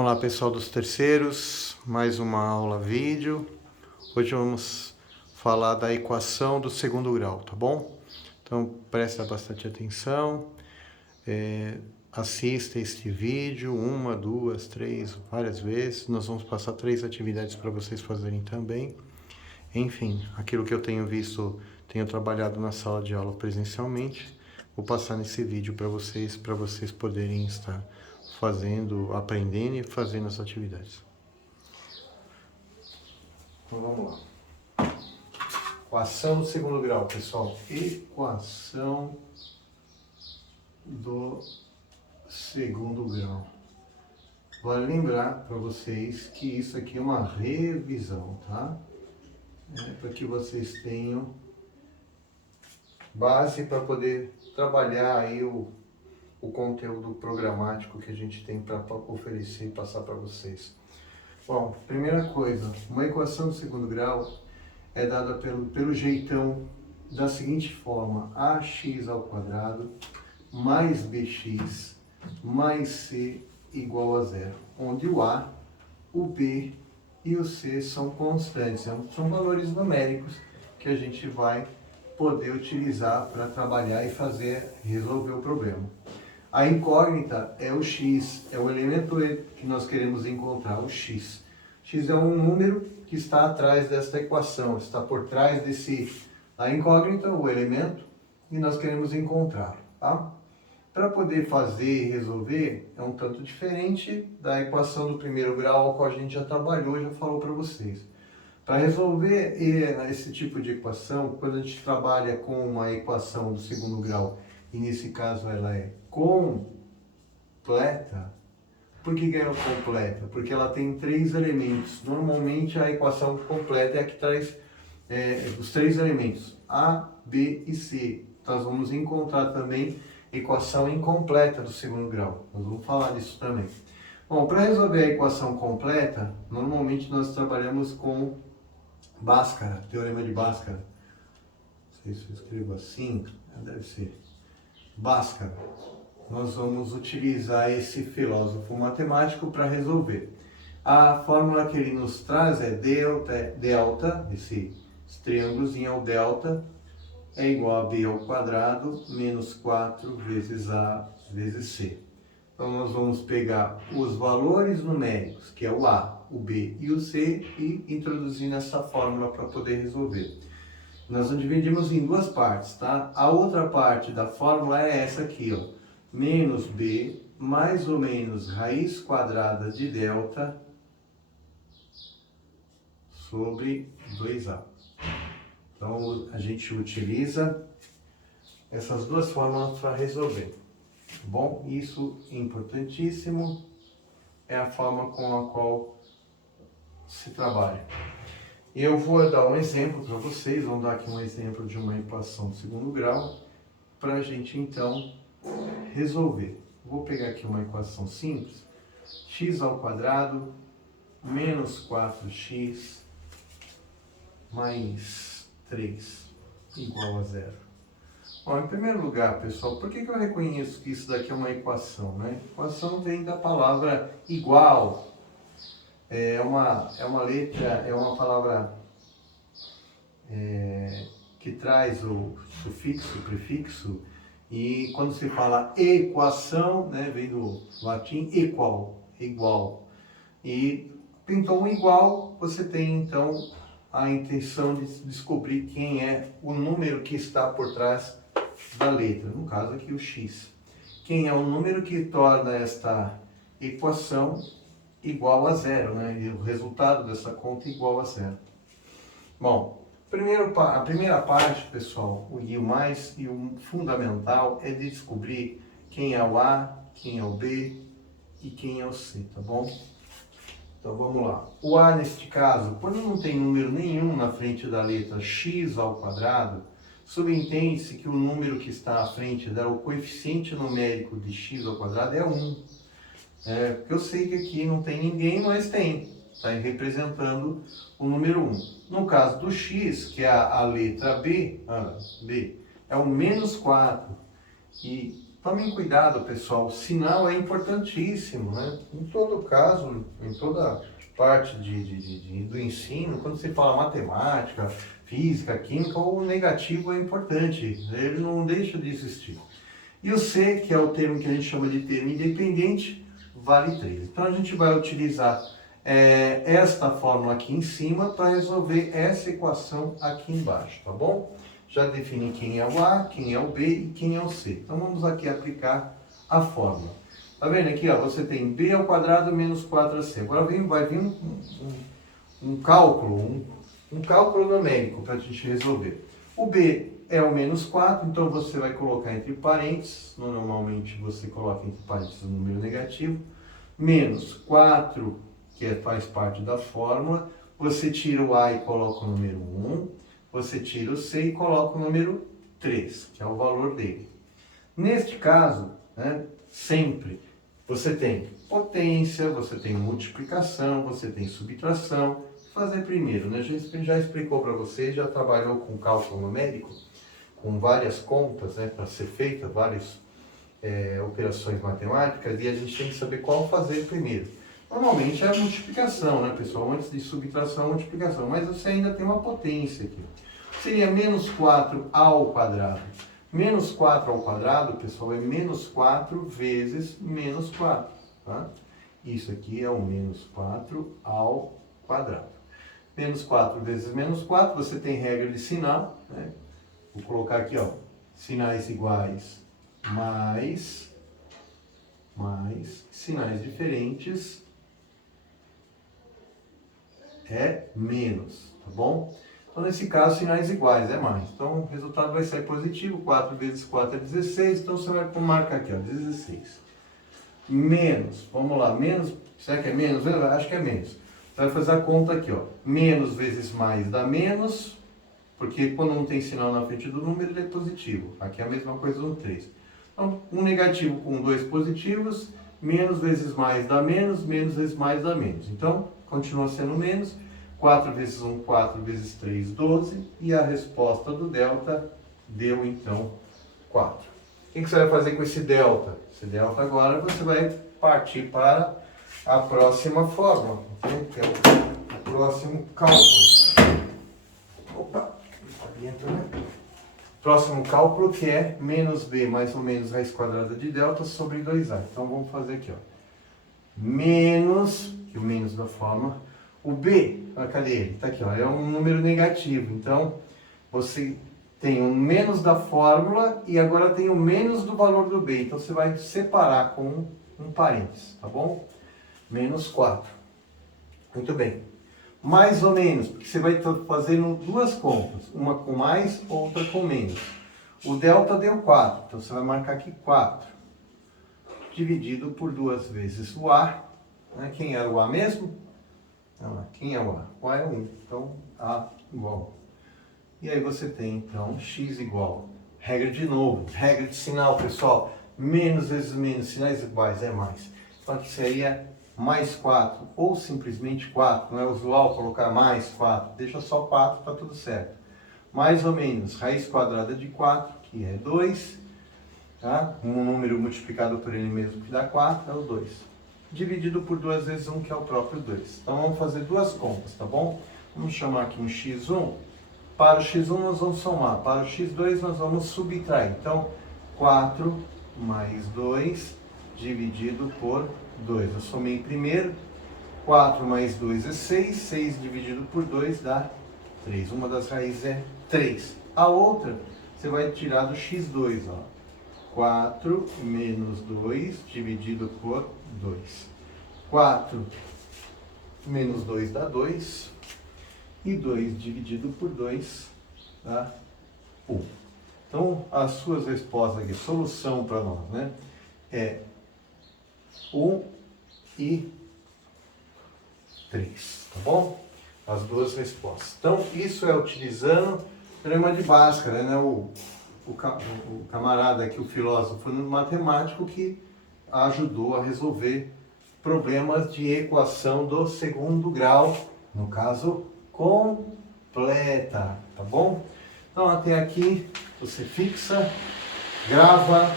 Olá pessoal dos terceiros, mais uma aula vídeo. Hoje vamos falar da equação do segundo grau, tá bom? Então presta bastante atenção, assista este vídeo uma, duas, três, várias vezes. Nós vamos passar 3 atividades para vocês fazerem também. Enfim, aquilo que eu tenho visto, tenho trabalhado na sala de aula presencialmente, vou passar nesse vídeo para vocês poderem estar fazendo, aprendendo e fazendo as atividades. Então vamos lá. Equação do segundo grau, pessoal. Equação do segundo grau. Vale lembrar para vocês que isso aqui é uma revisão, tá? Para que vocês tenham base para poder trabalhar aí o conteúdo programático que a gente tem para oferecer e passar para vocês. Bom, primeira coisa, uma equação do segundo grau é dada pelo jeitão da seguinte forma: ax ao quadrado mais bx mais c igual a zero, onde o a, o b e o c são constantes, são valores numéricos que a gente vai poder utilizar para trabalhar e resolver o problema. A incógnita é o x, é o elemento que nós queremos encontrar, o x. X é um número que está atrás desta equação, está por trás a incógnita, o elemento, e nós queremos encontrar, tá? Para poder fazer e resolver, é um tanto diferente da equação do primeiro grau, a qual a gente já trabalhou, já falou para vocês. Para resolver esse tipo de equação, quando a gente trabalha com uma equação do segundo grau, e nesse caso ela é completa. Por que ela é completa? Porque ela tem 3 elementos. Normalmente a equação completa é a que traz os 3 elementos, A, B e C. Nós vamos encontrar também equação incompleta do segundo grau. Nós vamos falar disso também. Bom, para resolver a equação completa, normalmente nós trabalhamos com Bhaskara, teorema de Bhaskara. Não sei se eu escrevo assim, deve ser Bhaskara. Nós vamos utilizar esse filósofo matemático para resolver. A fórmula que ele nos traz é delta, esse triângulozinho é o delta, é igual a b ao quadrado menos 4 vezes a vezes c. Então nós vamos pegar os valores numéricos, que é o a, o b e o c, e introduzir nessa fórmula para poder resolver. Nós dividimos em 2 partes, tá? A outra parte da fórmula é essa aqui, ó. Menos b mais ou menos raiz quadrada de delta sobre 2a. Então a gente utiliza essas 2 fórmulas para resolver. Bom, isso é importantíssimo, é a forma com a qual se trabalha. Eu vou dar um exemplo para vocês, vamos dar aqui um exemplo de uma equação de segundo grau, para a gente então resolver. Vou pegar aqui uma equação simples, x ao quadrado menos 4x mais 3 igual a zero. Bom, em primeiro lugar, pessoal, por que eu reconheço que isso daqui é uma equação, né? Equação vem da palavra igual. É uma letra, é uma palavra que traz o sufixo, o prefixo, e quando se fala equação, né, vem do latim equal, igual. E pintou um igual, você tem então a intenção de descobrir quem é o número que está por trás da letra, no caso aqui o x. Quem é o número que torna esta equação igual a zero, né? E o resultado dessa conta igual a zero. Bom, a primeira parte, pessoal, o fundamental é de descobrir quem é o A, quem é o B e quem é o C, tá bom? Então vamos lá. O A, neste caso, quando não tem número nenhum na frente da letra x ao quadrado, subentende-se que o número que está à frente o coeficiente numérico de x ao quadrado é 1. Porque eu sei que aqui não tem ninguém, mas tem. Está representando o número 1. No caso do x, que é a letra B, é o menos 4. E tomem cuidado, pessoal, o sinal é importantíssimo, né? Em todo caso, em toda parte do ensino, quando você fala matemática, física, química, o negativo é importante, ele não deixa de existir. E o C, que é o termo que a gente chama de termo independente, vale 3. Então a gente vai utilizar esta fórmula aqui em cima para resolver essa equação aqui embaixo, tá bom? Já defini quem é o A, quem é o B e quem é o C. Então vamos aqui aplicar a fórmula. Tá vendo aqui, ó, você tem B ao quadrado menos 4AC. Agora vai vir um cálculo numérico para a gente resolver. O B é o menos 4, então você vai colocar entre parênteses, normalmente você coloca entre parênteses o número negativo, menos 4, que faz parte da fórmula, você tira o A e coloca o número 1, você tira o C e coloca o número 3, que é o valor dele. Neste caso, né, sempre você tem potência, você tem multiplicação, você tem subtração. Vou fazer primeiro, né? Já explicou para você, já trabalhou com cálculo numérico, com várias contas, né, para ser feita, várias operações matemáticas, e a gente tem que saber qual fazer primeiro. Normalmente é a multiplicação, né, pessoal? Antes de subtração, multiplicação. Mas você ainda tem uma potência aqui. Seria menos 4 ao quadrado. Menos 4 ao quadrado, pessoal, é menos 4 vezes menos 4. Tá? Isso aqui é o menos 4 ao quadrado. Menos 4 vezes menos 4, você tem regra de sinal. Né? Vou colocar aqui, ó, sinais iguais mais sinais diferentes é menos, tá bom? Então, nesse caso, sinais iguais é mais. Então, o resultado vai ser positivo. 4 vezes 4 é 16. Então, você vai marcar aqui, ó, 16. Menos, vamos lá, menos, será que é menos? Eu acho que é menos. Você vai fazer a conta aqui, ó. Menos vezes mais dá menos, porque quando não tem sinal na frente do número, ele é positivo. Aqui é a mesma coisa no 3. Então, um negativo com dois positivos, menos vezes mais dá menos, menos vezes mais dá menos. Então, continua sendo menos. 4 vezes 1, 4 vezes 3, 12. E a resposta do delta deu, então, 4. O que você vai fazer com esse delta? Esse delta agora você vai partir para a próxima fórmula, que é o próximo cálculo. Opa, está dentro, né? Próximo cálculo, que é menos b mais ou menos raiz quadrada de delta sobre 2a. Então, vamos fazer aqui, ó. Menos, que o menos da fórmula, o b, cadê ele? Está aqui, ó, é um número negativo. Então, você tem o menos da fórmula e agora tem o menos do valor do b. Então, você vai separar com um parênteses, tá bom? Menos 4. Muito bem. Mais ou menos, porque você vai estar fazendo duas contas, uma com mais, outra com menos. O delta deu 4, então você vai marcar aqui 4, dividido por 2 vezes o A. Né? Quem era o A mesmo? Não, quem é o A? O A é 1, então A igual. E aí você tem, então, x igual. Regra de novo, regra de sinal, pessoal. Menos vezes menos, sinais iguais é mais. Então aqui seria mais 4, ou simplesmente 4, não é usual colocar mais 4, deixa só 4, está tudo certo. Mais ou menos, raiz quadrada de 4, que é 2, tá? Um número multiplicado por ele mesmo, que dá 4, é o 2. Dividido por 2 vezes 1, que é o próprio 2. Então vamos fazer duas contas, tá bom? Vamos chamar aqui um x1, para o x1 nós vamos somar, para o x2 nós vamos subtrair. Então, 4 mais 2 dividido por 2. Eu somei primeiro, 4 mais 2 é 6, 6 dividido por 2 dá 3. Uma das raízes é 3. A outra, você vai tirar do x2, ó. 4 menos 2 dividido por 2. 4 menos 2 dá 2. E 2 dividido por 2 dá 1. Então, as suas respostas aqui, solução para nós, né? É 1 e 3, tá bom? As duas respostas. Então, isso é utilizando o teorema de Bhaskara, né? O camarada aqui, o filósofo matemático, que ajudou a resolver problemas de equação do segundo grau, no caso, completa, tá bom? Então, até aqui, você fixa, grava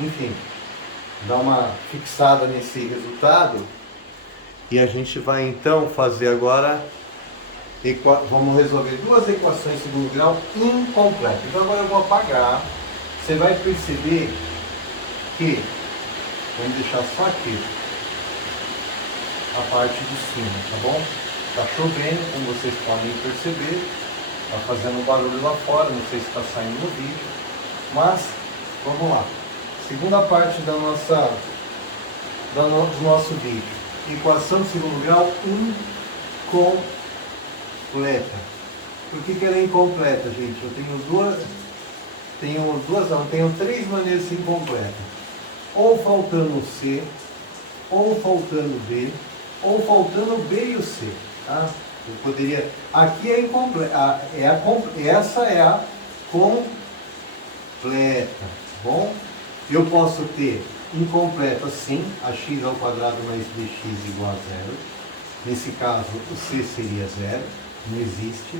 enfim, dar uma fixada nesse resultado. E a gente vai então fazer agora, vamos resolver duas equações de segundo grau incompletas. Então agora eu vou apagar. Você vai perceber que, vamos deixar só aqui a parte de cima, tá bom? Tá chovendo, como vocês podem perceber, tá fazendo barulho lá fora, não sei se está saindo no vídeo, mas vamos lá. Segunda parte do nosso vídeo. Equação de segundo grau incompleta. Por que ela é incompleta, gente? Eu tenho três maneiras de ser incompleta. Ou faltando o C, ou faltando B, ou faltando o B e o C. Tá? Eu poderia. Aqui é incompleta. Essa é a completa. Bom? Eu posso ter incompleta sim, a x ao quadrado mais bx igual a zero. Nesse caso, o c seria zero, não existe.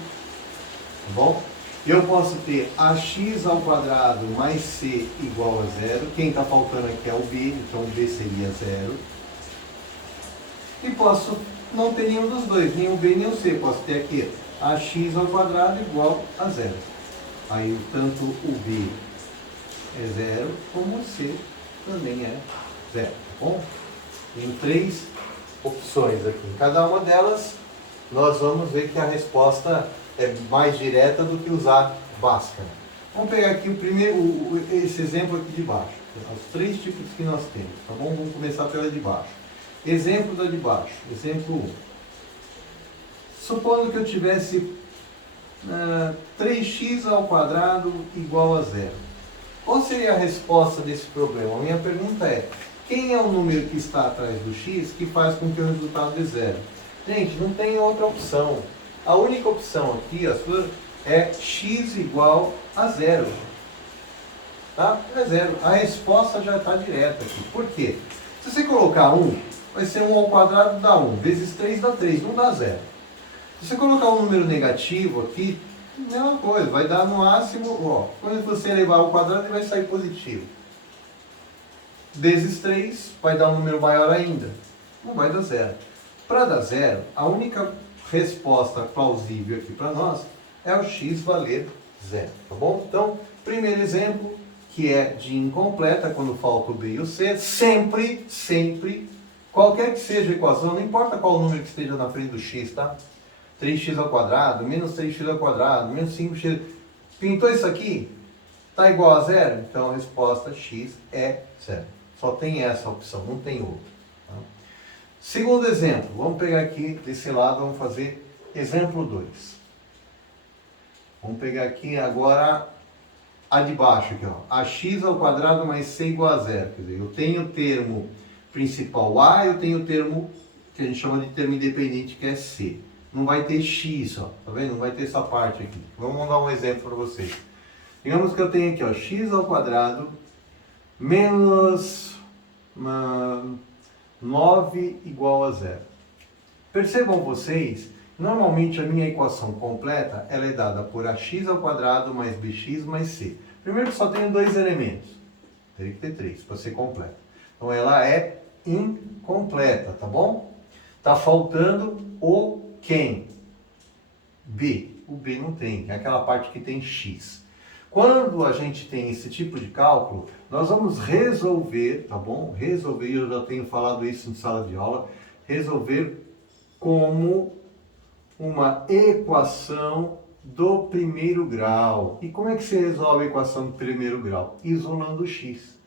Tá bom? Eu posso ter ax ao quadrado mais c igual a zero. Quem está faltando aqui é o b, então o b seria zero. E posso não ter nenhum dos dois, nem o b nem o c. Posso ter aqui ax ao quadrado igual a zero. Aí tanto o b é zero, como o c também é zero, tá bom? Tem três opções aqui. Em cada uma delas, nós vamos ver que a resposta é mais direta do que usar Bhaskara. Vamos pegar aqui esse exemplo aqui de baixo. Os três tipos que nós temos, tá bom? Vamos começar pela de baixo. Exemplo da de baixo. Exemplo 1. Supondo que eu tivesse 3x ao quadrado igual a zero. Qual seria a resposta desse problema? A minha pergunta é, quem é o número que está atrás do x que faz com que o resultado dê zero? Gente, não tem outra opção. A única opção aqui é x igual a zero. Tá? É zero. A resposta já está direta aqui. Por quê? Se você colocar 1, vai ser 1 ao quadrado dá 1. Vezes 3 dá 3, não dá zero. Se você colocar um número negativo aqui, mesma coisa, vai dar no máximo, ó, quando você elevar ao quadrado ele vai sair positivo. Vezes 3 vai dar um número maior ainda, não vai dar zero. Para dar zero, a única resposta plausível aqui para nós é o x valer zero, tá bom? Então, primeiro exemplo, que é de incompleta, quando falta o b e o c, sempre, qualquer que seja a equação, não importa qual número que esteja na frente do x, tá? 3x ao quadrado, menos 3x ao quadrado, menos 5x. Pintou isso aqui? Está igual a zero? Então a resposta x é zero. Só tem essa opção, não tem outra. Tá? Segundo exemplo, vamos pegar aqui desse lado, vamos fazer exemplo 2. Vamos pegar aqui agora a de baixo, aqui, ó. Ax ao quadrado mais c igual a zero. Quer dizer, eu tenho o termo principal a, eu tenho o termo que a gente chama de termo independente, que é c. Não vai ter x, ó, tá vendo? Não vai ter essa parte aqui. Vamos dar um exemplo para vocês. Digamos que eu tenho aqui, ó, x ao quadrado menos 9 igual a zero. Percebam vocês, normalmente a minha equação completa, ela é dada por ax ao quadrado mais bx mais c. Primeiro que só tenho dois elementos. Teria que ter três para ser completa. Então ela é incompleta, tá bom? Tá faltando o quem? B. O B não tem, é aquela parte que tem x. Quando a gente tem esse tipo de cálculo, nós vamos resolver, tá bom? Resolver, eu já tenho falado isso em sala de aula, resolver como uma equação do primeiro grau. E como é que se resolve a equação do primeiro grau? Isolando o x.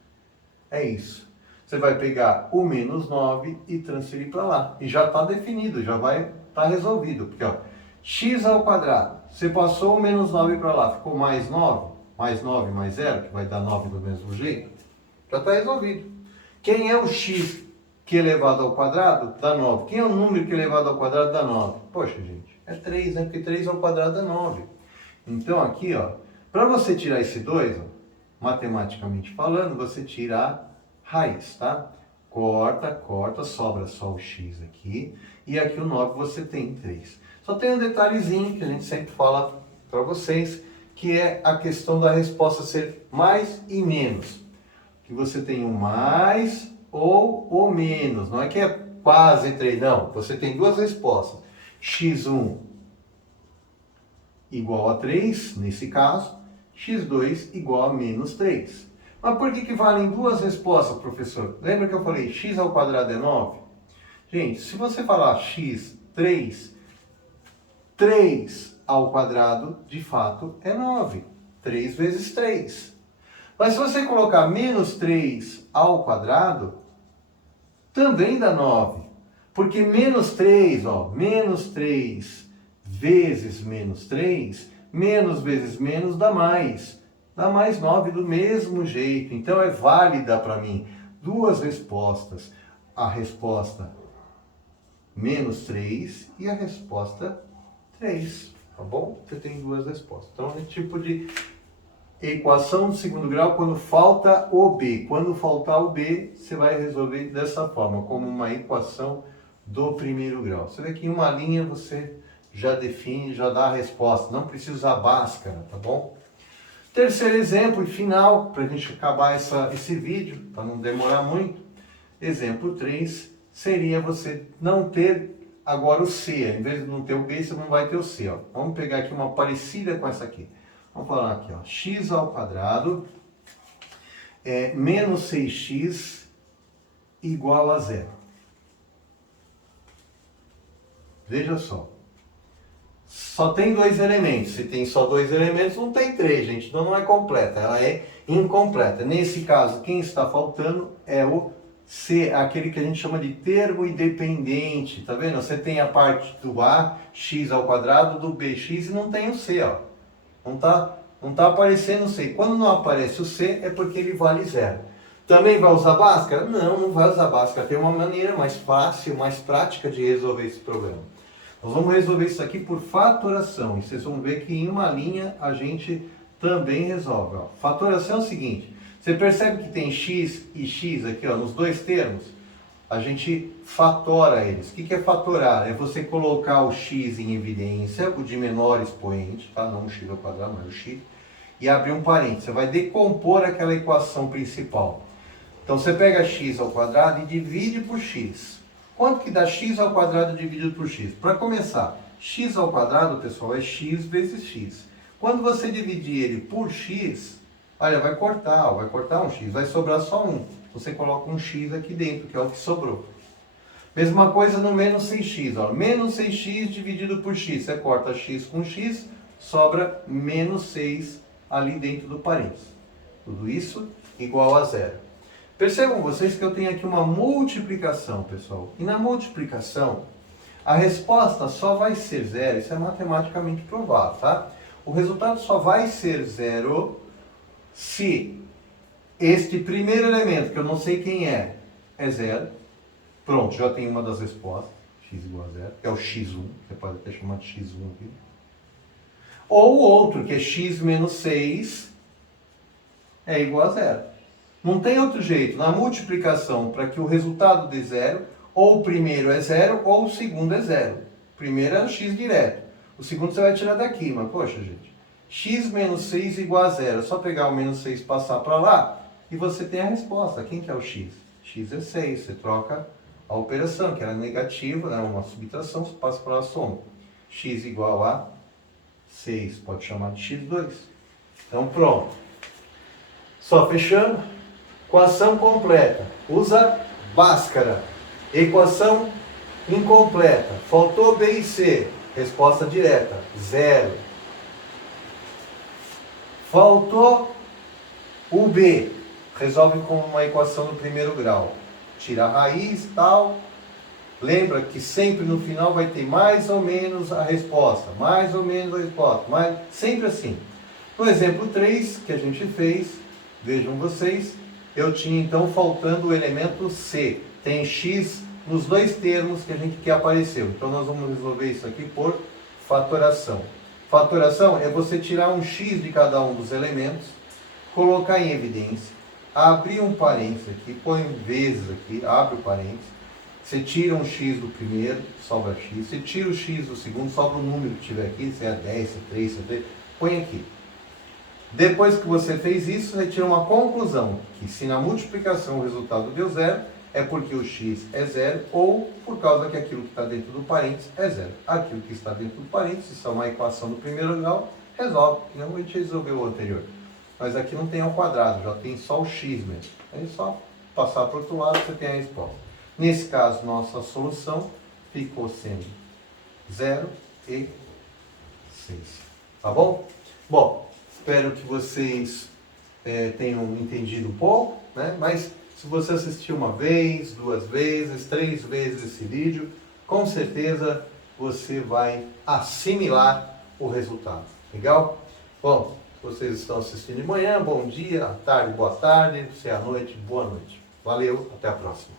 É isso. Você vai pegar o menos 9 e transferir para lá. E já está definido, já vai estar resolvido. Porque, ó, x ao quadrado, você passou o menos 9 para lá, ficou mais 9, mais 9 mais 0, que vai dar 9 do mesmo jeito, já está resolvido. Quem é o x que elevado ao quadrado dá 9? Quem é o número que elevado ao quadrado dá 9? Poxa, gente, é 3, né? Porque 3 ao quadrado dá 9. Então, aqui, ó, para você tirar esse 2, ó, matematicamente falando, você tira a raiz, tá? Corta, sobra só o x aqui, e aqui o 9 você tem 3. Só tem um detalhezinho que a gente sempre fala para vocês, que é a questão da resposta ser mais e menos. Que você tem o mais ou o menos. Não é que é quase 3, não. Você tem duas respostas. x1 igual a 3, nesse caso. x2 igual a menos 3. Mas por que valem duas respostas, professor? Lembra que eu falei x ao quadrado é 9? Gente, se você falar x3, 3 ao quadrado, de fato, é 9. 3 vezes 3. Mas se você colocar menos 3 ao quadrado, também dá 9. Porque menos 3, ó, menos 3 vezes menos 3, menos vezes menos dá mais. Dá mais 9 do mesmo jeito. Então é válida para mim duas respostas. A resposta menos 3 e a resposta 3. Tá bom? Você tem duas respostas. Então é tipo de equação de segundo grau quando falta o B. Quando faltar o B, você vai resolver dessa forma, como uma equação do primeiro grau. Você vê que em uma linha você já define, já dá a resposta. Não precisa usar Bhaskara, tá bom? Terceiro exemplo e final, para a gente acabar esse vídeo, para não demorar muito. Exemplo 3 seria você não ter agora o C. Em vez de não ter o B, você não vai ter o C. Ó. Vamos pegar aqui uma parecida com essa aqui. Vamos falar aqui, ó, x ao quadrado é menos 6x igual a 0. Veja só. Só tem dois elementos. Se tem só dois elementos, não tem três, gente. Então não é completa, ela é incompleta. Nesse caso, quem está faltando é o C, aquele que a gente chama de termo independente. Tá vendo? Você tem a parte do A, x ao quadrado, do bx e não tem o C, ó. Não tá aparecendo o C. Quando não aparece o C, é porque ele vale 0. Também vai usar Bhaskara? Não, não vai usar Bhaskara. Tem uma maneira mais fácil, mais prática de resolver esse problema. Nós vamos resolver isso aqui por fatoração. E vocês vão ver que em uma linha a gente também resolve. Ó. Fatoração é o seguinte. Você percebe que tem x e x aqui, ó, nos dois termos? A gente fatora eles. O que é fatorar? É você colocar o x em evidência, o de menor expoente, tá? Não o x ao quadrado, mas o x, e abrir um parênteses. Você vai decompor aquela equação principal. Então você pega x ao quadrado e divide por x. Quanto que dá x ao quadrado dividido por x? Para começar, x ao quadrado, pessoal, é x vezes x. Quando você dividir ele por x, olha, vai cortar um x, vai sobrar só um. Você coloca um x aqui dentro, que é o que sobrou. Mesma coisa no menos 6x. Ó. Menos 6x dividido por x. Você corta x com x, sobra menos 6 ali dentro do parênteses. Tudo isso igual a 0. Percebam vocês que eu tenho aqui uma multiplicação, pessoal. E na multiplicação, a resposta só vai ser 0. Isso é matematicamente provado, tá? O resultado só vai ser 0 se este primeiro elemento, que eu não sei quem é 0. Pronto, já tem uma das respostas. X igual a 0, que é o x1. Você pode até chamar de x1 aqui. Ou o outro, que é x menos 6, é igual a 0. Não tem outro jeito. Na multiplicação, para que o resultado dê 0, ou o primeiro é 0, ou o segundo é 0. O primeiro é o x direto. O segundo você vai tirar daqui, mas poxa, gente. X menos 6 igual a 0. É só pegar o menos 6 e passar para lá, e você tem a resposta. Quem que é o x? X é 6. Você troca a operação, que era negativa, né? Uma subtração, você passa para a soma. X igual a 6. Pode chamar de x2. Então pronto. Só fechando. Equação completa. Usa Bhaskara. Equação incompleta. Faltou B e C. Resposta direta. 0. Faltou o B. Resolve com uma equação do primeiro grau. Tira a raiz e tal. Lembra que sempre no final vai ter mais ou menos a resposta. Mais ou menos a resposta. Sempre assim. No exemplo 3 que a gente fez, vejam vocês, eu tinha então faltando o elemento C. Tem x nos dois termos que a gente quer apareceu. Então nós vamos resolver isso aqui por fatoração. Fatoração é você tirar um x de cada um dos elementos, colocar em evidência, abrir um parênteses aqui, põe vezes aqui, abre o parênteses, você tira um x do primeiro, sobra x, você tira o x do segundo, sobra o número que tiver aqui, se é 10, se é 3, se é 3, põe aqui. Depois que você fez isso, você tira uma conclusão, que se na multiplicação o resultado deu zero, é porque o x é zero ou por causa que aquilo que está dentro do parênteses é zero. Aquilo que está dentro do parênteses, isso é uma equação do primeiro grau, resolve. Não a gente resolveu o anterior. Mas aqui não tem ao quadrado, já tem só o x mesmo. Aí só passar para o outro lado você tem a resposta. Nesse caso, nossa solução ficou sendo 0 e 6. Tá bom? Bom, espero que vocês tenham entendido um pouco, né? Mas se você assistir uma vez, duas vezes, três vezes esse vídeo, com certeza você vai assimilar o resultado. Legal? Bom, se vocês estão assistindo de manhã, bom dia, à tarde, boa tarde, se é à noite, boa noite. Valeu, até a próxima.